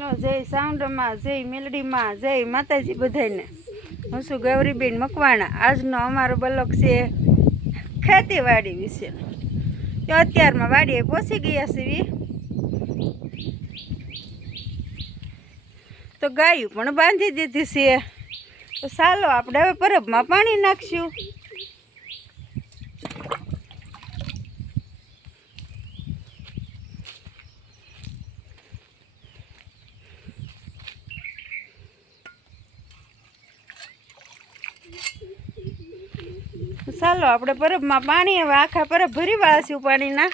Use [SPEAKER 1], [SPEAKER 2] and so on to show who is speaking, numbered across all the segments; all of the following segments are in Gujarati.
[SPEAKER 1] લો, જય સાઉન્ડમાં જય મેલડીમાં, જય માતાજી બધાને હું છું ગૌરીબેન મકવાણા. આજનો અમારો બ્લોક છે ખેતીવાડી વિશે. તો અત્યારમાં વાડીએ પહોંચી ગયા છીએ તો ગાયું પણ બાંધી દીધી છે. તો ચાલો આપણે હવે પરબમાં પાણી નાખશું. ચાલો આપણે પરબમાં પાણી હવે આખા પરબ ભરી વાળશું પાણીના.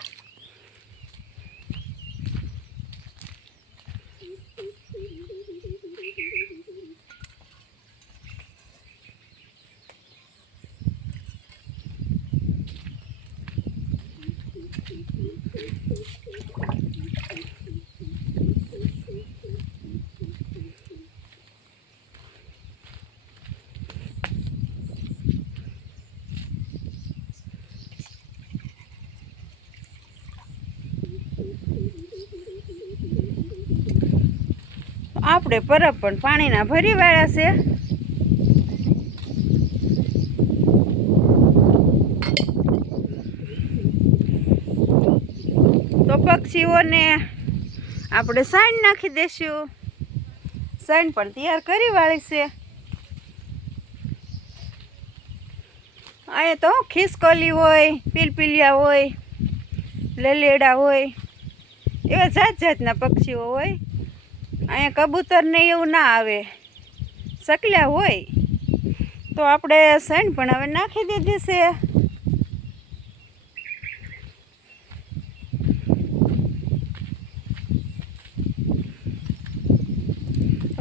[SPEAKER 1] આપણે પરબ પણ પાણીના ભરી વાળા છે. તો પક્ષીઓને આપણે સાઈન નાખી દઈશું સાઈન પણ તૈયાર કરી વાળી છે. અહીંયા તો ખિસકોલી હોય, પીલપીલિયા હોય, લલેડા હોય, એવા જાત જાતના પક્ષીઓ હોય. અહીંયા કબૂતર ને એવું ના આવે. સકલ્યા હોય તો આપણે સૈન પણ હવે નાખી દીધી છે.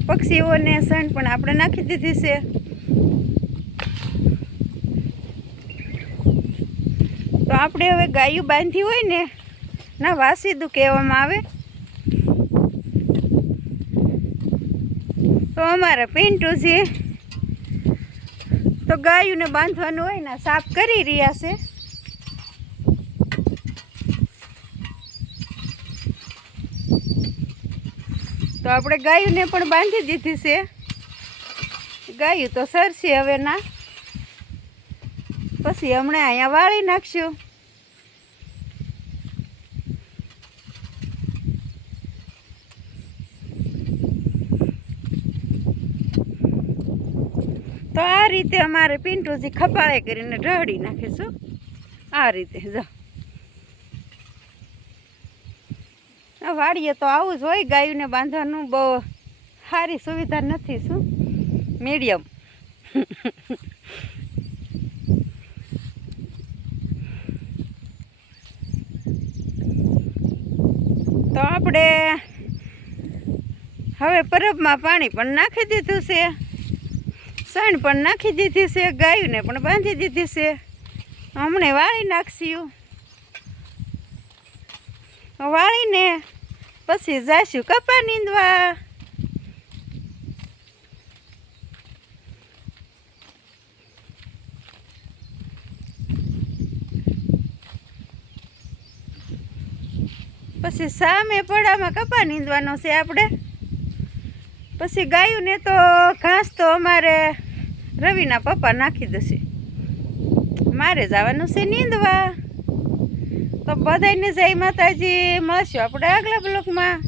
[SPEAKER 1] પક્ષીઓને સૈન પણ આપણે નાખી દીધી છે. તો આપણે હવે ગાયું બાંધી હોય ને, ના વાસીદું કહેવામાં આવે તો અમારા છે. તો ગાયુંને બાંધવાનું હોય ને, સાફ કરી રહ્યા છે. તો આપણે ગાયુંને પણ બાંધી દીધી છે. ગાયું તો સરશે હવે ના. પછી હમણાં અહીંયા વાળી નાખશું. તો આ રીતે અમારે પિન્ટુજી ખપાળે કરીને ઢળી નાખીશું આ રીતે, જો. વાડીએ તો આવું જ હોય ગાયુંને બાંધવાનું, બહુ સારી સુવિધા નથી, શું? મીડિયમ. તો આપણે હવે પરબમાં પાણી પણ નાખી દીધું છે. સણ પણ નાખી દીધી છે, ગાયુંને પણ બાંધી દીધી છે. હમણે વાળી નાખશું વાળીને પછી જાશું કપા નીંદવા. પછી સામે પડામાં કપા નીંદવાનો છે આપણે? પછી ગાયુંને તો ઘાસ તો અમારે રવિના પપ્પા નાખી દેશે. મારે જવાનું છે નીંદવા. તો બધાને જય માતાજી. મળશું આપણે આગલા બ્લોકમાં.